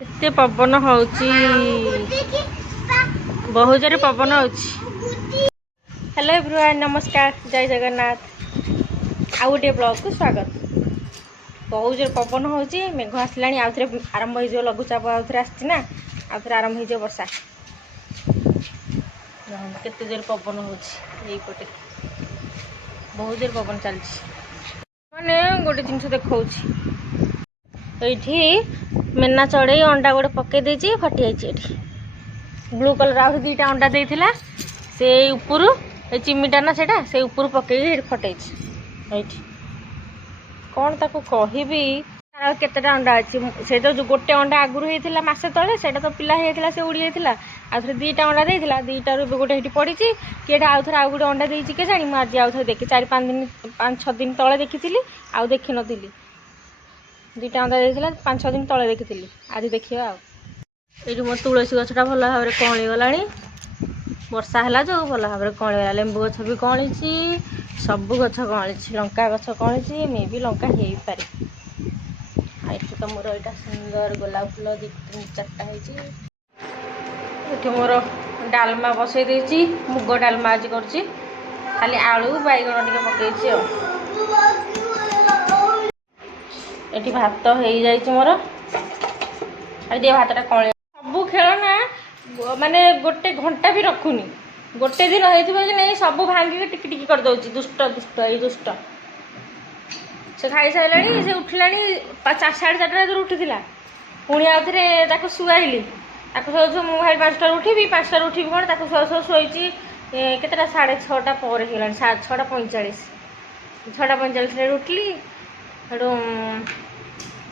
केते पवन होउची बहुत जोरे पवन होउची। हेलो एवरीवन नमस्कार जय जगन्नाथ आउ गोटे ब्लॉग को स्वागत। बहुत जोर पवन होउची मेघ आसलानी आउ थे आरंभ हो जो लघुचाप आउ थे आसी ना आउ थे आरंभ हो वर्षा केते जोर पवन होउची एपटे बहुत जोर पवन चलची माने गोटे जिनस देखौची एठी मेना चढ़ई अंडा गोटे पकई देती फटी जाइए ब्लू कलर आउ दुईटा अंडा देता से ऊपर चिमिटा ना सेटा से ऊपर पकई फटई कौन ताको कहबी केतेटा अंडा अच्छी से तो गोटे अंडा आगुरी होता मसे तले से तो पिला होता से उड़ी जाता आउ थे दुईटा अंडा देता दुईटार गोटे ये पड़ी किए आउ थे आउ गोटे अंडा देती के जानी मुझे आउ थे देखी 4-5 दिन तले देखी आउ देखी नी दुईटा अंडा देता 5-6 दिन तले देखी आज देखिए ये मो तुलसी गछटा भल भाव में कली गला वर्षा है जो भल भाव में कलीगला लेंबू गछ भी कली सबू गछ कली लंका गछ कली मे भी लंका हो पारे ये तो मोर यहाँ सुंदर गोलाप फूल 2-3-4टा ये मोर डालमा बसई देती मुग डालमा आज कर खाली आलू बैगण टे पकई ये भात हो जाए मोर ये भातटा कले सबू खेलना माने गोटे घंटा भी रखुनी गोटे दिन होती नहीं सब भांगिक टिकी टिकी कर दौर दुष्ट दुष्ट ये दुष्ट से खाई सारा से उठला 4-4:30 उठीला पुणी आउ थे शुआइली शो भाई 5टा उठी 5टा उठी कौन शोची केतटा 6:30 पर हो 6:45 उठली हेटू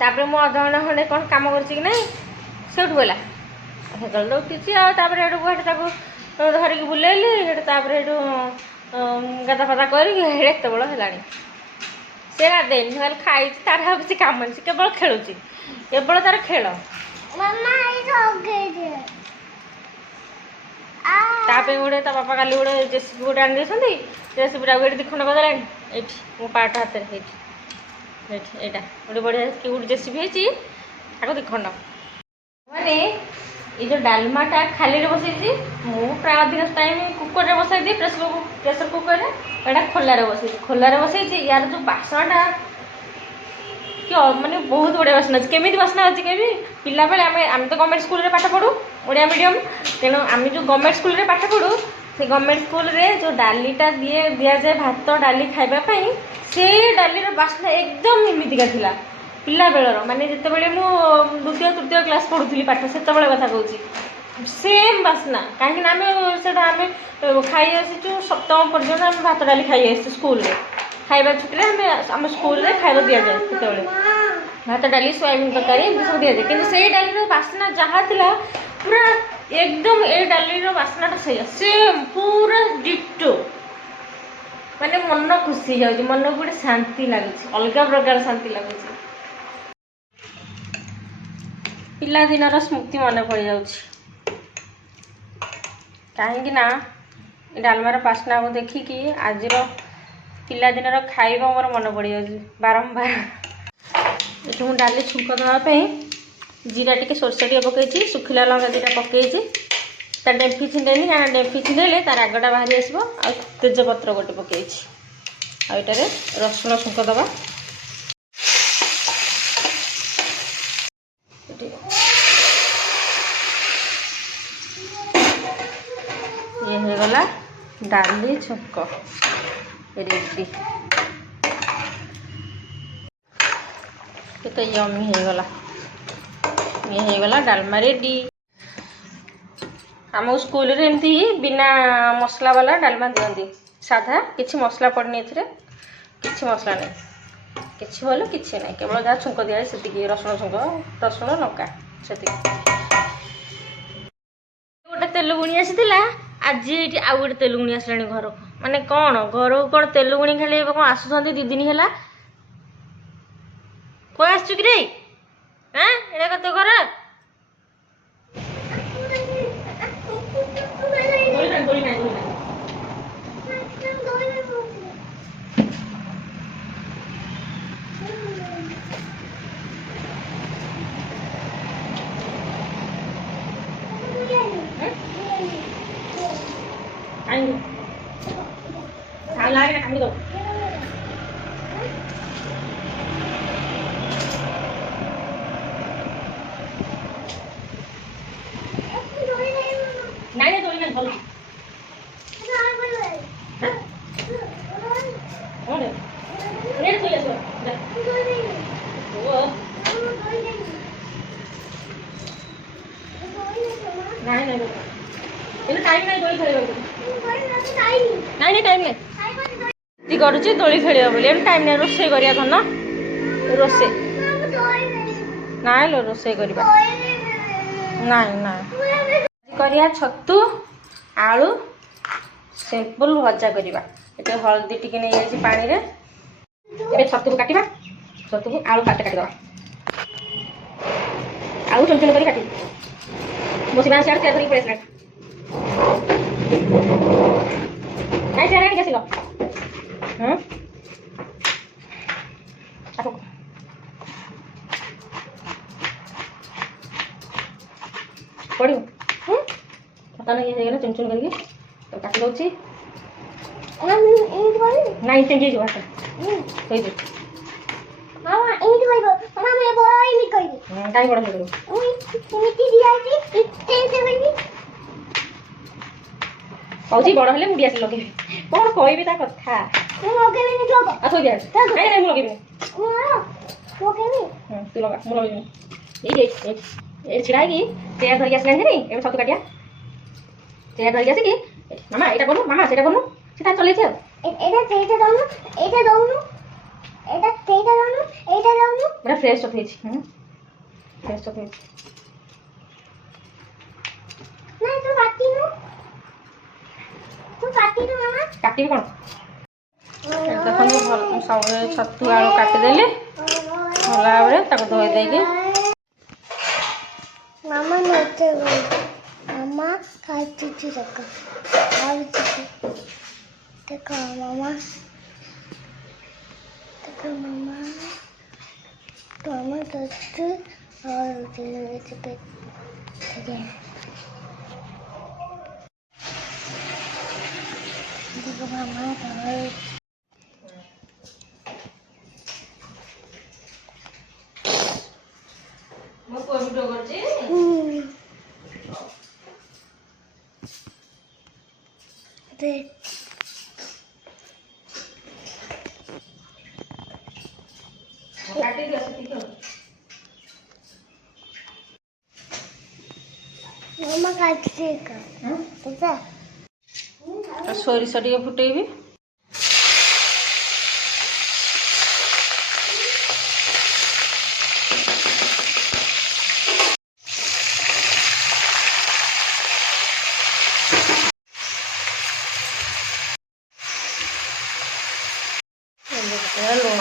तापर मु अध घंटा खंडे कौन कम कर से उठ गला से उठी धरिकी बुलेली गाधा फादा करते बड़ है से गाधेनी खाई तार किसी कम नहीं केवल खेलुची केवल तार खेल गोटे ता बापा काली गोटे जेसीबी गोटे आनी जेसीबी टाइम 2 खंड करदेला ये मो पाट हाथ में यहाँ गोटे बढ़िया गोटे जेसीबी होती 2 खंड माने ये जो डालमाटा खाली बसई मु प्राय अधिक टाइम कुकर बसई दी प्रेसर कुकर यहाँ खोलार बसई यार जो बासनाटा कि माने बहुत बढ़िया बासना अच्छे केमी बासना अच्छी कभी पिला बेले आम तो गवर्नमेंट स्कूल रे पाठ पढ़ू ओडिया मीडियम तेणु आम जो गवर्नमेंट स्कूल रे पाठ पढ़ू से गवर्नमेंट स्कूल रे जो डालीटा दि जाए भात डाली खाइबापी से डाली बासना एकदम एमतीका थिला पिला बेलर माने जिते बड़े मु 2य-3य क्लास पढ़ुली पाठ से कथा कहूँ सेम बासना कहीं आम खाई आसीचु 7म पर्यटन आम भात डाली खाई आसी स्कूल रे खाइबा छुट्टी आम स्कूल रे खाइबा दि जाए से भात डाली सोयाबीन तरकारी सब दि जाए कि से डाली बासना जहाँ थिला पूरा एकदम ए डाली बासनाटा सेम पूरा डिटो माने मन खुशी जाऊँ मन को गोटे शांति लगुच अलग प्रकार शांति लगुच पिला दिनर स्मृति मन पड़ जाऊँ कहीं डालमार बासना को देखिकी आज पिला दिनर खाइबा मोर मन पड़ जाऊँ बारंबार ये मुझे डाली छुंक देवाई जीरा टे सोरष टे पकई सुखिला लंका 2टा पकई डेम्फी छिंडेनी क्या डेम्फी छिंडेले तार आगटा बाहरी आसो आ तेजपत्र गोटे पकई आइटारे रसुण छुंक दबा ये हो गला डाली छुंक रेडी तो यमी हो गला ये हो गला डालमा रेडी आम स्कूल रे एमती बिना मसला वाला डालमा दिखती साधा किसी मसला पड़नी किसी मसला नहीं किसी बोले किसी ना केवल जहाँ छुंक दिए से रसुण छुंक रसुण लंका से गोटे तेलुगुणी आसाला आज ये आउ गोटे तेलुगुणी आसला घर माने कौन घर कौन तेलुगुणी खाली कौन आसुँच 2 दिन है कौन आसचु कि रे हाँ ये कत घर आएंगे खाओ लागे काम दो नहीं तो नहीं बोल अरे ये तो ये सो वो नहीं नहीं इन्हें टाइम नहीं दोली खेल नहीं टाइम नहीं ती करुच्ची दोली खेल बोली टाइम नहीं रोसे करिया धन रोसे ना लो रोसे करवा नहीं ना करिया छतु आलू सिंपल भजा करवा ये हल्दी टिके नहीं जाइए पानी रे ये छतु को काटिबा छतु को आलू काटे काटिदवा आलू चुन चुन कर काटी मोसी बांस यार तेरी प्रेस रख नहीं तेरा नहीं कैसे लो आपको पड़ो पता नहीं ये गला चुन चुन करके तो काट दउची नहीं चेंज जो हाथ कहि दे मामा एंड भाई मामा मैं बोई नहीं कहि काई बड़ करू मिट्टी दिया थी इतने से बनी कौची बड़ हले मुडी आसी लगे कोन कहबे ता कथा मैं लगे नहीं तो आ थोई दे नहीं नहीं मु लगे मामा लगे नहीं तू लगा मु लगे ए छिड़ाई की तेरा धर के आसले नहीं ए छतु काटिया तेरा धर के आसी की मामा एटा करनु मामा सेटा करनु सेटा चले छ এটা তেইটা দাও এটা দাও এটা তেইটা দাও এটা দাও बड़ा फ्रेश तो भेज फ्रेश तो भेज না তো কাটি নো মামা काटी कोन देखो नि भल सब छतु आलू काटी देले भला बरे ताको धोई दे के मामा नोते मामा काटी छी देखो और देखो मामा टमाटर और पे देखो मामा मो को वीडियो कर जे देख काटी दिया ठीक है मामा काटते का पता सोरिष टिके फुटेबी लुण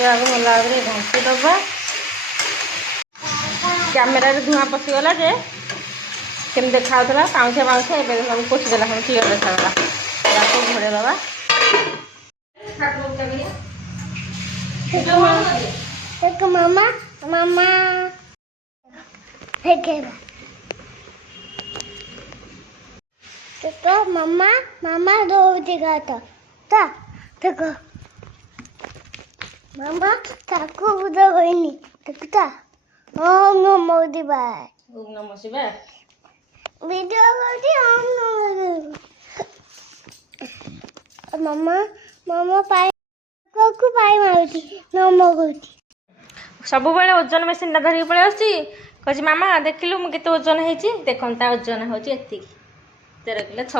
याक भल भाव घाटी दबा कैमेरा धूआ पशिगला जे केम देखा पाउछे पाउछे सब पोछीदेला सब क्लीयर देखा घोड़े दबा देखो मामा मामा फेंकेगा देखो मामा मामा दो देगा ता देखो मामा ताको उधर कोई नहीं देखता ओम नमो शिवाय ओम नमो शिवाय वीडियो करती ओम नमो मामा मामा पाई को पाई मारुती नमो करती सब बेले ओजन मेसीन टा धरिक पड़े आसी कह मामा देखिलु मु केते ओजन हेची देखन ता ओजन होची एति 13 किलो 600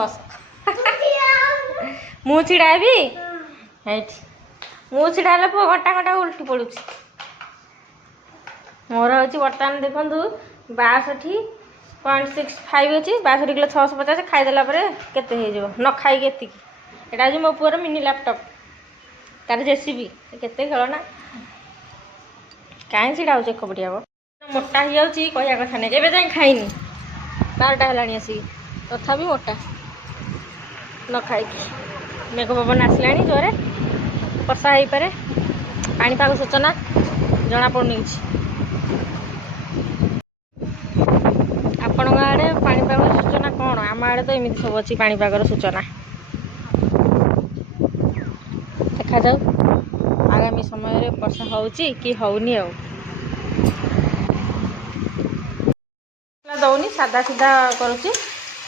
मु छिड़ाबी हेठी मु छिड़ाले पो घंटा घंटा उल्टी पड़ुची मोर होची वर्तमान देखंतु 62.65 अछि 62 किलो 650 खाइदेला परे केते हे जो न खाइ के एति एटा जे मो पुअर मिनी लैपटॉप तार जेसीबी केते खेलना कहीं सीढ़ा हो कबड्डी मोटा हो जाऊँगी कह कथा नहीं एवं जाए खाइनी 12टा है आसिक तथापि मोटा न खाई मेघ पवन आसला जोरे वर्षा हो पारे पाणीपाग सूचना जना पड़नी आड़े तो एमती सब अच्छी पाणीपागर सूचना देखा जाऊ आगामी समय वर्षा होउची कि होउनी आ दौनी सादा सीधा करुच्ची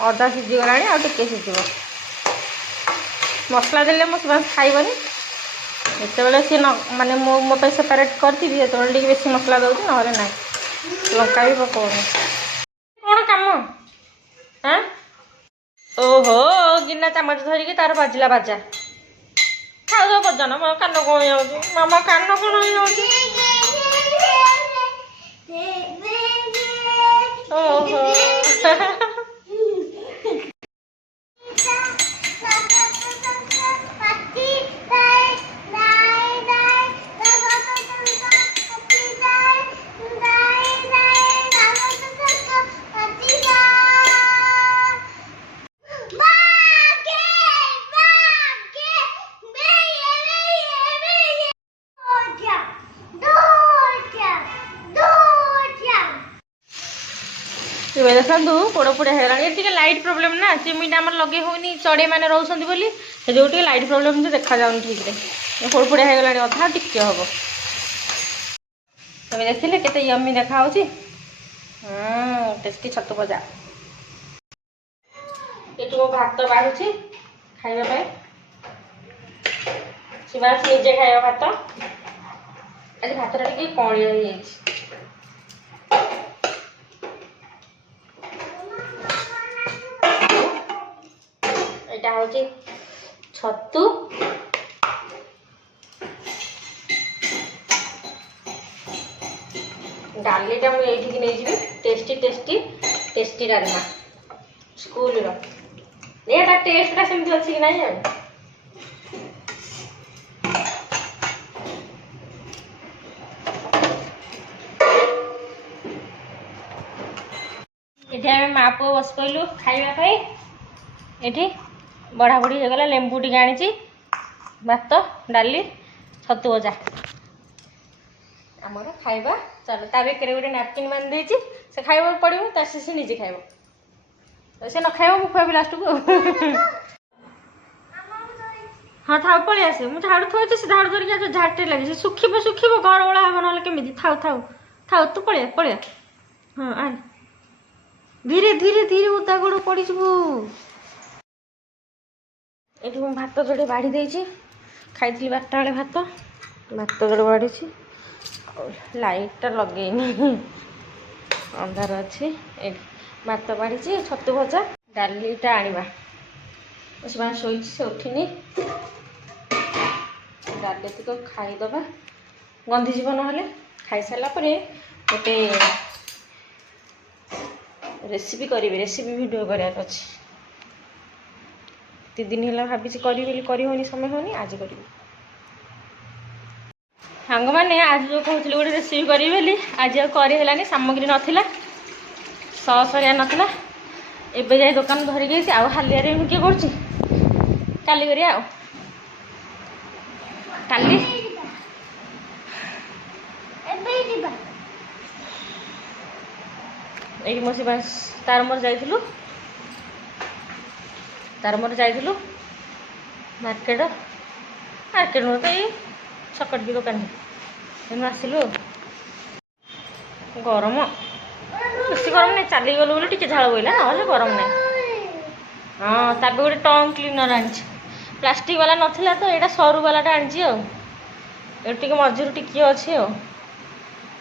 अदा सीझीगला आ टिके सीझ मसला देले मो खाइबनी जिते सी न माने मो सेपरेट करती जो बेसी मसला दौर ना ना लंका भी पकौनी कौन कम हाँ ओहो गिना चामच धरिकी तार बाजिला बाजा खाऊ बजाना मो कान कौन हो मामा कान कौन हो ओहो देखु पोड़ पोड़ा है लाइट प्रोब्लेम ना चिमिटा आम लगे होनी चढ़े मैंने रोचे बोली जो लाइट प्रोब्लेम देखा जाऊन ठीक से पोड़ पोड़ा है अधा टिके हम तुम देखिले केते यम्मी देखा टेस्टी छतु भजा ये मो भात बाढ़ुची खाइबा शिवास निजे खाइबा भात आज भात टे कणिया हो एटा होची छतु डालीटा मुझे नहीं जी टेस्टी टेस्टी टेस्टी डालमा स्कूल टेस्टा सेमती अच्छी कि नहीं ये माँ पुआ बस पड़ू खाइबा ये बढ़ा बढ़ी होगला लेंबू टी आनी भात डाली छतु भजा आमर खाइबा चलो ता बेकर गोटे नापकिन मान देती से खाइबा पड़ो से निजे खाइब से न खाइब मुझे खुआबी लास्ट को हाँ था पलि आसे मुझे झाड़ू थोड़ी से झाड़ू धरिक आज झाटे लगे सुखब सुखब घर ओला हम ना केमी थाउ थाउ थाउ तू पलिया पलिया हाँ आ धीरे धीरे धीरे उदा गोड़ पड़ जाबू ये भात जोड़े बाढ़ी देती खाई 12टा बेले भात भात जोड़े बाढ़ी लाइटा लगेनी अंधार अच्छी भात बाढ़ी छतु भजा डालीटा आनिबा शोई से उठिनी डाली तक खाईदबा गंधीजीव ना खाई सारा गोटे रेसिपी करी रेसिपी वीडियो करार अच्छी 3 दिन है भाभी करी समय होनी आज करी सांग मैंने आज जो कहते गोटे रेसिपी करी बोली आज आनी सामग्री नाला सस हरिया नाला एवं जाए दुकान धरिक आउ हालिया किए कर मो तार मोर जाइलु मार्केट मार्केट में तो ये सकट की दुकान आसलु गरम बेसी गरम नहीं चली गलु बोले टी झाड़ बोला ना गरम नहीं हाँ तब गोटे टंग क्लीनर आनी प्लास्टिक वाला नाला तो यहाँ सरू वालाटा आनी टे मझुर टिकी अच्छी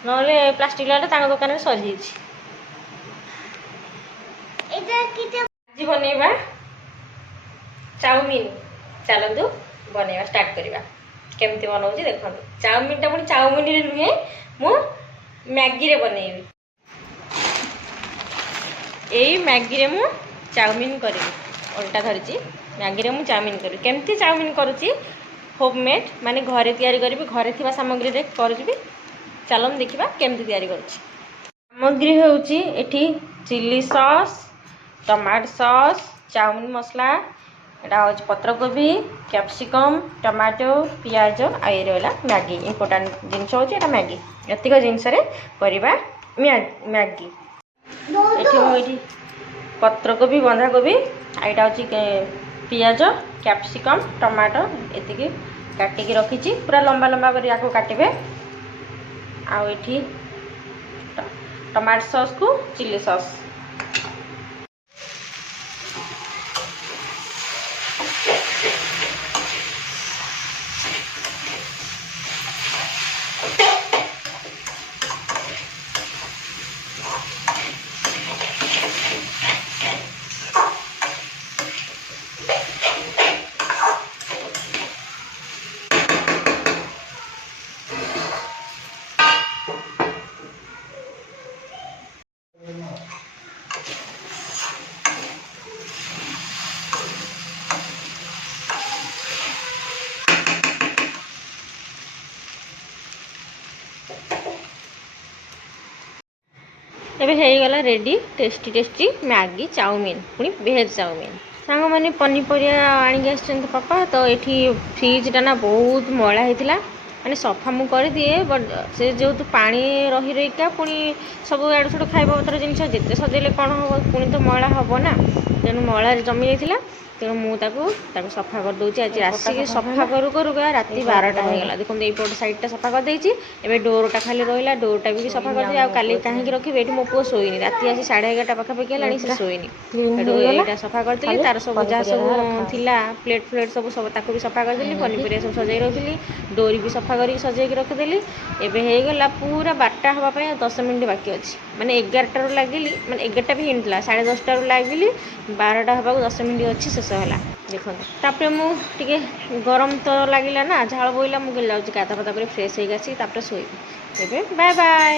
ना प्लास्टिक वाला दुकान में सरी आज बनइबा चाउमिन चलतु बनइबा स्टार्ट करवा केमती बनाऊँ देखो चाउमिन टा पुणी चाउमिन नुहे मु मैगी रे बनइबी यही मैगी रे मु चाउमिन करी उल्टा धरी मैगी रे मु चाउमिन करी केमती चाउमिन करुच्ची होममेड माने घरे तैयारी करी घरे थिबा सामग्री रे करूबी चलो देखा केमती तैयारी करुच्ची सामग्री होउची एठी chili sauce tomato sauce chowmein मसला एटा हूँ पत्रकोबी कैप्सिकम टमाटो पियाज आ ये रहा मैगी इम्पोर्टाट जिनस हूँ यहाँ मैगी एतिक जिनस करवा मैगी ये पत्रकोबी बंधाकोबी ଏଇଟା ହେଉଛି ପିଆଜ କ୍ୟାପ୍ସିକମ୍ ଟମାଟୋ ଏତିକି କାଟିକି ରଖିଛି ପୁରା ଲମ୍ବା ଲମ୍ବା କରି ୟାକୁ କାଟିବେ। ଆଉ ଏଠି ଟମାଟୋ ସସ୍କୁ ଚିଲି ସସ୍ ଏବେ ହେଇଗଲା ready tasty tasty Maggi chowmein ପୁଣି ଭେଜ୍ ଚାଉମିନ୍। ସାଙ୍ଗମାନେ ପନିପରିବା ଆଣିକି ଆସିଛନ୍ତି ପାପା ତ ଏଠି ଫ୍ରିଜ୍ଟା ନା ବହୁତ ମଇଳା ହେଇଥିଲା ମାନେ ସଫା ମୁଁ କରିଦିଏ ବଟ୍ ସେ ଯେହେତୁ ପାଣି ରହି ରହିକା ପୁଣି ସବୁ ଆଡ଼ୁ ସାଡ଼ୁ ଖାଇବା ପତ୍ର ଜିନିଷ ଯେତେ ସଜେଇଲେ କ'ଣ ହେବ ପୁଣି ତ ମଇଳା ହେବ ନା ତେଣୁ ମଇଳାରେ ଜମି ଯାଇଥିଲା ତେଣୁ ମୁଁ ତାକୁ ସଫା କରିଦେଉଛି ଆଜି ଆସିକି ସଫା କରୁ କରୁକା ରାତି 12ଟା ହେଇଗଲା। ଦେଖନ୍ତୁ ଏଇପଟ ସାଇଡ଼୍ଟା ସଫା କରିଦେଇଛି ଏବେ ଡୋର୍ଟା ଖାଲି ରହିଲା ଡୋର୍ଟା ବି ସଫା କରିଦେବି ଆଉ କାଲି କାହିଁକି ରଖିବି ଏଠି ମୋ ପୁଅ ଶୋଇନି ରାତି ଆସି 11:30 ପାଖାପାଖି ହେଲାଣି ସେ ଶୋଇନି ସେଠୁ ଏଇଟା ସଫା କରିଦେଲି ତାର ସବୁ ଯାହା ସବୁ ଥିଲା ପ୍ଲେଟ୍ ଫ୍ଲେଟ୍ ସବୁ ତାକୁ ବି ସଫା କରିଦେଲି ପନିପରିବା ସବୁ ସଜାଇ ରଖିଲି ଡୋରି ବି ସଫା କରିକି ସଜାଇକି ରଖିଦେଲି। ଏବେ ହେଇଗଲା ପୁରା 12ଟା ହେବା ପାଇଁ 10 ମିନିଟ୍ ବାକି ଅଛି ମାନେ 11ଟାରୁ ଲାଗିଲି ମାନେ 11ଟା ବି ହେଇନଥିଲା 10:30ଟାରୁ ଲାଗିଲି 12ଟା ହେବାକୁ 10 ମିନିଟ୍ ଅଛି ଶେଷ ହେଲା। ଦେଖନ୍ତୁ ତାପରେ ମୁଁ ଟିକେ ଗରମ ତ ଲାଗିଲା ନା ଝାଳ ବୋହିଲା ମୁଁ କହିଲି ଯାଉଛି ଗାଧା ପାଧା କରି ଫ୍ରେଶ୍ ହେଇକି ଆସିକି ତାପରେ ଶୋଇବି। ଏବେ ବାଏ ବାଏ।